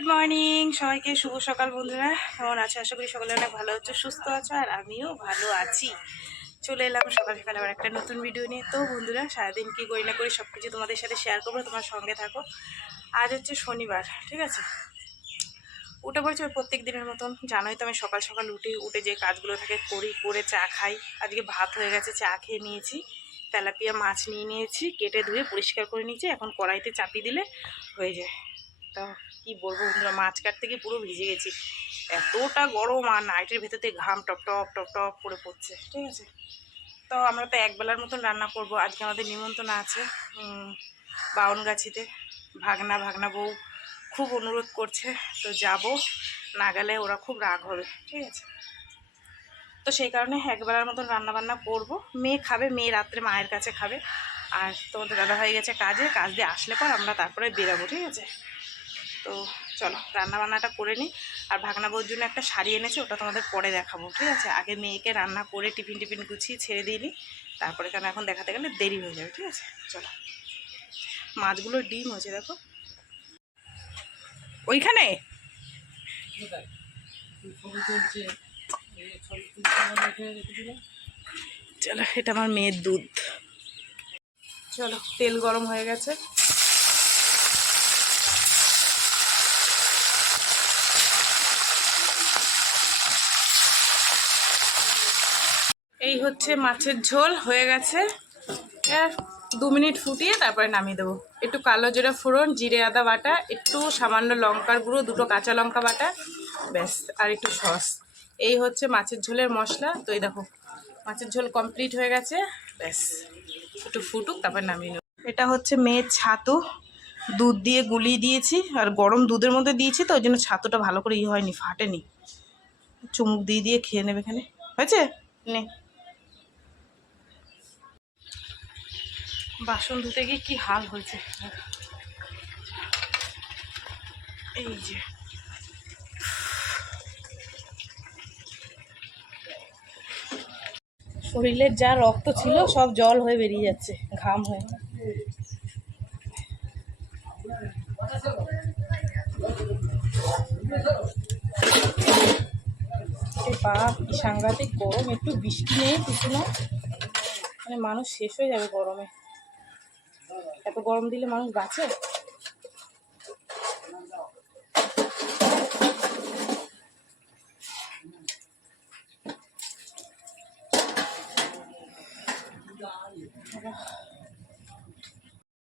Good morning সবাইকে শুভ সকাল বন্ধুরা। কেমন আছে? আশা করি সকলে অনেক ভালো হচ্ছে সুস্থ আছো, আর আমিও ভালো আছি। চলে এলাম সকাল সকাল আবার একটা নতুন ভিডিও নিয়ে। তো বন্ধুরা, সারাদিন কী করি না করি সব কিছু তোমাদের সাথে শেয়ার করব, তোমার সঙ্গে থাকো। আজ হচ্ছে শনিবার, ঠিক আছে? উঠে পড়েছে ওই প্রত্যেক দিনের মতন। জানোই তো আমি সকাল সকাল উঠি, উঠে যে কাজগুলো থাকে করি, করে চা খাই। আজকে ভাত হয়ে গেছে, চা খেয়ে নিয়েছি। তেলাপিয়া মাছ নিয়ে নিয়েছি, কেটে ধুয়ে পরিষ্কার করে নিয়েছি। এখন কড়াইতে চাপিয়ে দিলে হয়ে যায়। তা কি বলব বন্ধুরা মাছ কাটতে গিয়ে পুরো ভিজে গেছি। এতটা গরম আর নাইটের ভেতর থেকে ঘাম টপ টপ টপ টপ করে পড়ছে, ঠিক আছে? তো আমরা তো একবেলার মতন রান্না করব। আজকে আমাদের নিমন্ত্রণ আছে বাউনগাছিতে। ভাগনা ভাগনা বউ খুব অনুরোধ করছে, তো যাব। না গেলে ওরা খুব রাগ হবে, ঠিক আছে? তো সেই কারণে একবেলার মতন রান্না বান্না করব। মেয়ে খাবে, মেয়ে রাত্রে মায়ের কাছে খাবে। আর তোমাদের দাদা হয়ে গেছে কাজে, কাজ দিয়ে আসলে পর আমরা তারপরে বেরাবো, ঠিক আছে? তো চলো রান্না বান্নাটা করে নিই। আর ভাগনা বউর জন্য একটা শাড়ি এনেছে, ওটা তোমাদের পরে দেখাবো, ঠিক আছে? আগে মেয়েকে রান্না করে টিফিন টিফিন গুছিয়ে ছেড়ে দিই তারপরে কেন এখন দেখাতে গেলে দেরি হয়ে যাবে, ঠিক আছে? চলো। মাছগুলো ডিম হয়েছে, দেখো। ওইখানে? চলো, এটা আমার মেয়ের দুধ। চলো, তেল গরম হয়ে গেছে। এই হচ্ছে মাছের ঝোল, হয়ে গেছে। আর দু মিনিট ফুটিয়ে তারপরে নামিয়ে দেবো। একটু কালো জিরা ফোড়ন, জিরে আদা বাটা, একটু সামান্য লঙ্কার গুঁড়ো, দুটো কাঁচা লঙ্কা বাটা, ব্যাস, আর একটু সস। এই হচ্ছে মাছের ঝোলের মশলা। তো এই দেখো, মাছের ঝোল কমপ্লিট হয়ে গেছে। ব্যাস, একটু ফুটুক, তারপর নামিয়ে নেব। এটা হচ্ছে মেয়ের ছাতু। দুধ দিয়ে গুলিয়ে দিয়েছি, আর গরম দুধের মধ্যে দিয়েছি তো, ওই জন্য ছাতুটা ভালো করে ই হয়নি, ফাটেনি। চুমুক দিয়ে দিয়ে খেয়ে নেবে এখানে। হয়েছে? নে। বাসন ধুতে গিয়ে কি হাল হয়েছে? এই যে। শরীরের যা রক্ত ছিল, সব জল হয়ে বেরিয়ে যাচ্ছে, ঘাম হয়ে। বাপ সাংঘাতিক গরম, একটু বৃষ্টি নেই, কিছু না। মানে মানুষ শেষ হয়ে যাবে গরমে। এত গরম দিলে মানুষ বাঁচে?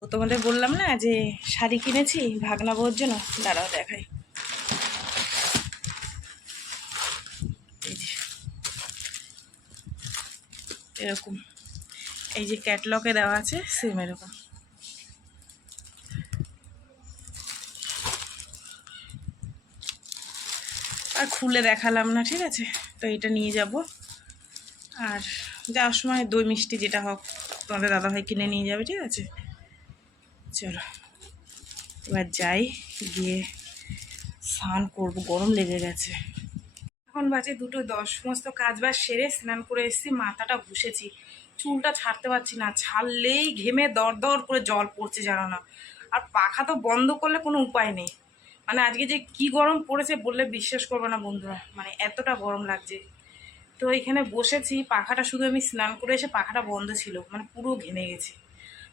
তোমাদের বললাম না যে শাড়ি কিনেছি, ভাগনা বউর জন্য? দাঁড়াও দেখাই। এরকম। এই যে ক্যাটলকে দেওয়া আছে সেম এরকম। আর খুলে দেখালাম না, ঠিক আছে? তো এটা নিয়ে যাব। আর যাওয়ার সময় দই মিষ্টি যেটা হোক তোমাদের দাদাভাই কিনে নিয়ে যাবে, ঠিক আছে? চলো, এবার যাই, গিয়ে স্নান করব, গরম লেগে গেছে। এখন বাজে দুটো দশ, সমস্ত কাজ বাজ সেরে স্নান করে এসেছি, মাথাটা ঘুষেছি। চুলটা ছাড়তে পারছি না, ছাড়লেই ঘেমে দর দর করে জল পড়ছে, জানো না। আর পাখা তো বন্ধ করলে কোনো উপায় নেই। মানে আজকে যে কি গরম পড়েছে বললে বিশ্বাস করবে না বন্ধুরা। মানে এতটা গরম লাগছে। তো এখানে বসেছি, পাখাটা শুধু আমি স্নান করে এসে পাখাটা বন্ধ ছিল মানে পুরো ঘেমে গেছে।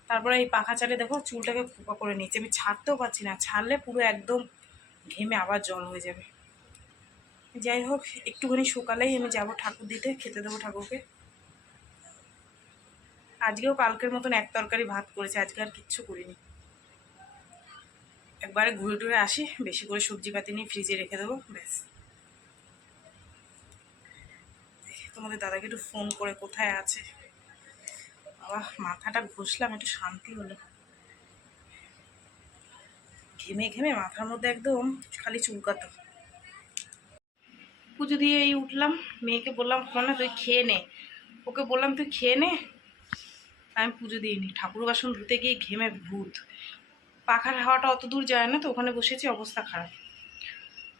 তারপরে এই পাখা চালে দেখো চুলটাকে ফোকা করে নিচ্ছে আমি ছাড়তেও পারছি না, ছাড়লে পুরো একদম ঘেমে আবার জল হয়ে যাবে। যাই হোক, একটুখানি সকালেই আমি যাব ঠাকুর দিতে, খেতে দেবো ঠাকুরকে। আজকেও কালকের মতন এক তরকারি ভাত করেছে, আজকে আর কিচ্ছু করিনি। একবারে ঘুরে টুরে আসি, বেশি করে সবজি পাতি নিয়ে ফ্রিজে রেখে দেবো, ব্যাস। তোমাদের দাদাকে একটু ফোন করে কোথায় আছে। বাবা, মাথাটা ঘষলাম, একটু শান্তি হলো ঘেমে ঘেমে মাথার মধ্যে একদম খালি চুলকাতো। পুজো দিয়ে এই উঠলাম, মেয়েকে বললাম না তুই খেয়ে নে। ওকে বললাম, তুই খেয়ে নে? আমি পুজো দিইনি, ঠাকুর বাসন ধুতে গিয়ে ঘেমে ভূত। পাখার হাওয়াটা অত দূর যায় না, তো ওখানে বসেছি, অবস্থা খারাপ।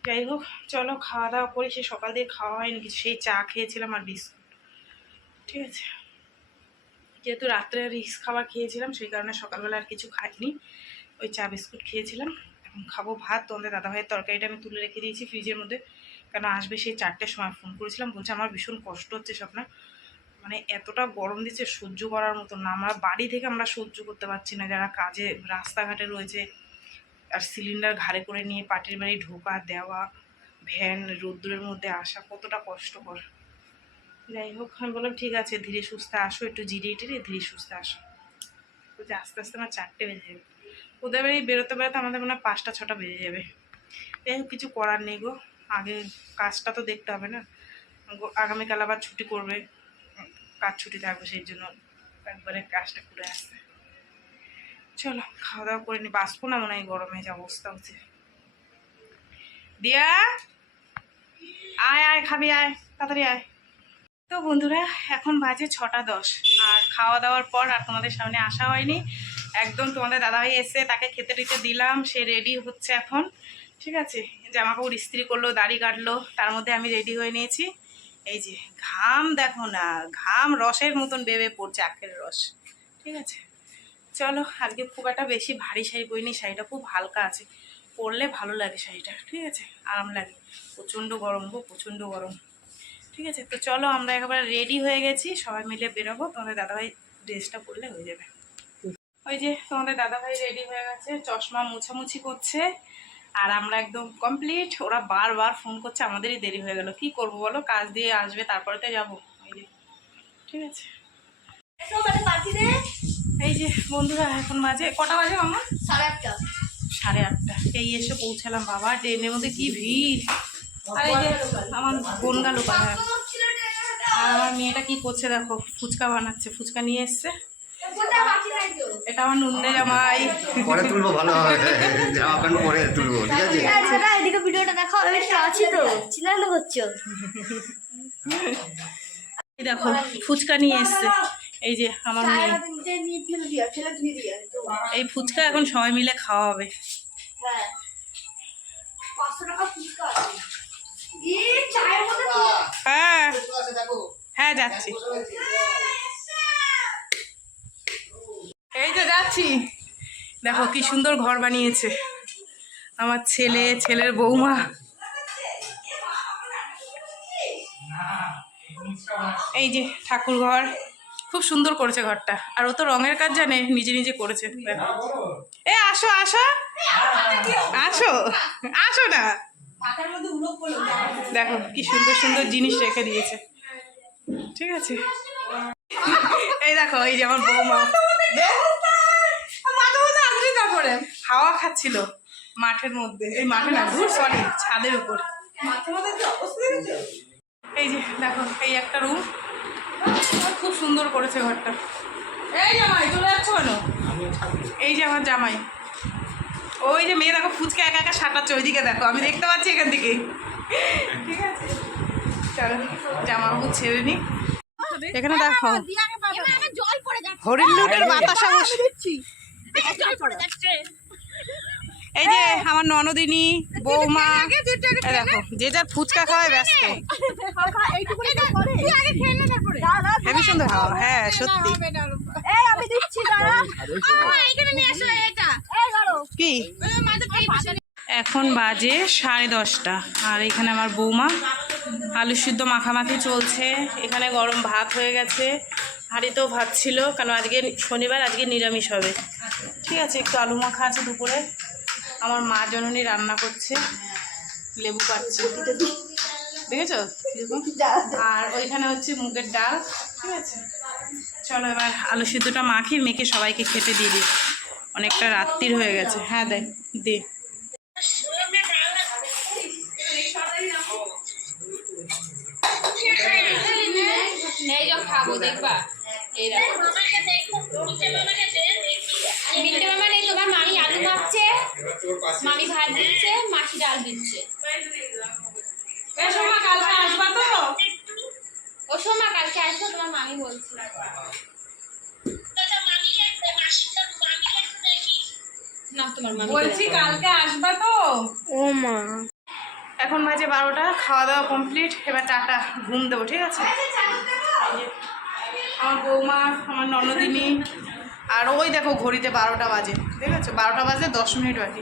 যাই হোক, চলো, খাওয়া দাওয়া করি সে সকাল দিয়ে খাওয়া হয়নি, কিছু সেই চা খেয়েছিলাম আর বিস্কুট। ঠিক আছে। যেহেতু রাত্রে রিক্স খাবার খেয়েছিলাম, সেই কারণে সকালবেলা আর কিছু খাইনি। ওই চা, বিস্কুট খেয়েছিলাম। এখন খাব ভাত তোমাদের দাদাভাইয়ের তরকারিটা আমি তুলে রেখে দিয়েছি ফ্রিজের মধ্যে। কেন, আসবে সেই চারটের সময়, ফোন করেছিলাম, বলছে আমার ভীষণ কষ্ট হচ্ছে স্বপ্না মানে এতটা গরম দিচ্ছে সহ্য করার মতো না। আমরা বাড়ি থেকে আমরা সহ্য করতে পারছি না। যারা কাজে, রাস্তাঘাটে রয়েছে, আর সিলিন্ডার ঘাড়ে করে নিয়ে পাটির বাড়ি ঢোকা, দেওয়া ভ্যান রোদ্দুরের মধ্যে আসা কতটা কষ্টকর। যাই হোক, আমি বললাম, ঠিক আছে, ধীরে সুস্থে আসো, একটু জিরিয়ে টিরিয়ে ধীরে সুস্থে আসো। বলছে আস্তে আস্তে আমার চারটে বেজে যাবে। ওদের বাড়ি বেরোতে বেরোতে আমাদের মনে হয় পাঁচটা, ছটা বেজে যাবে। যাই হোক, কিছু করার নেই গো। আগে কাজটা তো দেখতে হবে না। আগামীকাল আবার ছুটি করবে কাজ ছুটি থাকবে সেই জন্য একবারে কাজটা করে আসতে চলো খাওয়া দাওয়া করে নি, বাঁচবো না মনে হয় গরমে, যা অবস্থা হচ্ছে। দিয়া, আয় আয়, খাবি, আয়, তাড়াতাড়ি আয়। তো বন্ধুরা, এখন বাজে ছটা দশ, আর খাওয়া দাওয়ার পর আর তোমাদের সামনে আসা হয়নি। একদম তোমাদের দাদাভাই এসে তাকে খেতে টিতে দিলাম, সে রেডি হচ্ছে এখন, ঠিক আছে? জামা কাপড় ইস্ত্রি করল, দাড়ি কাটলো, তার মধ্যে আমি রেডি হয়ে নিয়েছি। এই যে ঘাম, দেখো না, ঘাম রসের মতন বেবে পড়ছে, আখের রস। ঠিক আছে? চলো, আজকে খুব একটা বেশি ভারী শাড়ি পরিনি, শাড়িটা খুব হালকা আছে। পরলে ভালো লাগে শাড়িটা, ঠিক আছে? আরাম লাগে। প্রচণ্ড গরম গো, প্রচণ্ড গরম। ঠিক আছে? তো চলো, আমরা একেবারে রেডি হয়ে গেছি, সবাই মিলে বেরোবো। তোমাদের দাদাভাই ড্রেসটা পরলে হয়ে যাবে। ওই যে তোমাদের দাদাভাই রেডি হয়ে গেছে, চশমা মুছামুছি করছে। আর আমরা একদম কমপ্লিট ওরা বারবার ফোন করছে, আমাদেরই দেরি হয়ে গেল। কি করব বলো? কাজ দিয়ে আসবে, তারপরে তো যাব। ঠিক আছে। এই যে, বন্ধুরা, এখন বাজে, কটা বাজে মামা? সাড়ে আটটা। সাড়ে আটটা এই এসে পৌঁছালাম, বাবা, ট্রেনের মধ্যে কি ভিড়। আর এই যে, আমার বনগা লোক আর আমার মেয়েটা কি করছে দেখো, ফুচকা বানাচ্ছে, ফুচকা নিয়ে এসছে। এটা আমার নুনদে জামাই। পরে তুলবো ভালো হবে। জামা প্যান্ট পরে তুলবো ঠিক আছে? সেটা এদিকে ভিডিওটা দেখো আমি আছি তো। চিনানো হচ্ছে। দেখো ফুচকা নিয়ে এসছে। এই যে আমার মেয়ে। এই ফুচকা এখন সবাই মিলে খাওয়া হবে। হ্যাঁ। হ্যাঁ। হ্যাঁ যাচ্ছি। এই যে যাচ্ছি। দেখো কি সুন্দর ঘর বানিয়েছে। আমার ছেলে, ছেলের বৌমা। এই যে ঠাকুর ঘর। খুব সুন্দর করেছে ঘরটা। আর ও তো রঙের কাজ জানে, নিজে নিজে করেছে। এ, আসো আসো। আসো। আসো না। দেখো কি সুন্দর সুন্দর জিনিস রেখে দিয়েছে। ঠিক আছে? এই দেখো, এই যে আমার বৌমা। মাথা মধ্যে আনছি তারপরে। হাওয়া খাচ্ছিল মাঠের মধ্যে এই মাঠে না দূর সরি ছাদের উপর। এই যে দেখো এই একটা রুম খুব সুন্দর করেছে ঘরটা। এই জামাই চলে যাচ্ছ কেন? এই যে আমার জামাই। ওই যে মেয়ে দেখো ফুচকা একা একা সাঁটাচ্ছে ওইদিকে দেখো আমি দেখতে পাচ্ছি এখান থেকে। ঠিক আছে। চলো জামা কাপড় ছেড়ে নি। এখানে দেখো জল পড়ে যাচ্ছে। হরিণ লুটের বাতাসা এই যে আমার ননদিনী বৌমা দেখো যে যার ফুচকা খাওয়ায় ব্যস্ত। হেবি সুন্দর হাওয়া হ্যাঁ সত্যি। আমি দিচ্ছি দাঁড়া। এখানে নিয়ে আসো এটা। এই ধরো। কি? এখন বাজে সাড়ে দশটা। আর এখানে আমার বৌমা। আলু সিদ্ধ মাখামাখি চলছে। এখানে গরম ভাত হয়ে গেছে। হাঁড়িতেও ভাত ছিল। কারণ আজকে শনিবার, আজকে নিরামিষ হবে। ঠিক আছে, একটু আলু মাখা আছে দুপুরে। আমার মা জননী রান্না করছে। লেবু কাটছে দেখেছ? আর ওইখানে হচ্ছে মুগের ডাল। ঠিক আছে? চলো এবার আলু সিদ্ধটা মাখি মেখে সবাইকে খেতে দিয়ে দিই। অনেকটা রাত্রির হয়ে গেছে। হ্যাঁ দেয় দে। দেখবা। এই মামা নেই তোমার মামি আলু মামি ভাত দিচ্ছে মাসি ডাল দিচ্ছে। সোমা কালকে আসবা তো? ও সোমা কালকে আসব তোমার মামি বলছে। না তোমার মামি বলছি কালকে আসবা তো? ও মা। এখন বাজে বারোটা খাওয়া দাওয়া কমপ্লিট এবার টাটা ঘুম দেবো ঠিক আছে? যে, আমার বৌমা, আমার ননদিনী। আর ওই দেখো ঘড়িতে বারোটা বাজে। ঠিক আছে বারোটা বাজে, দশ মিনিট বাকি।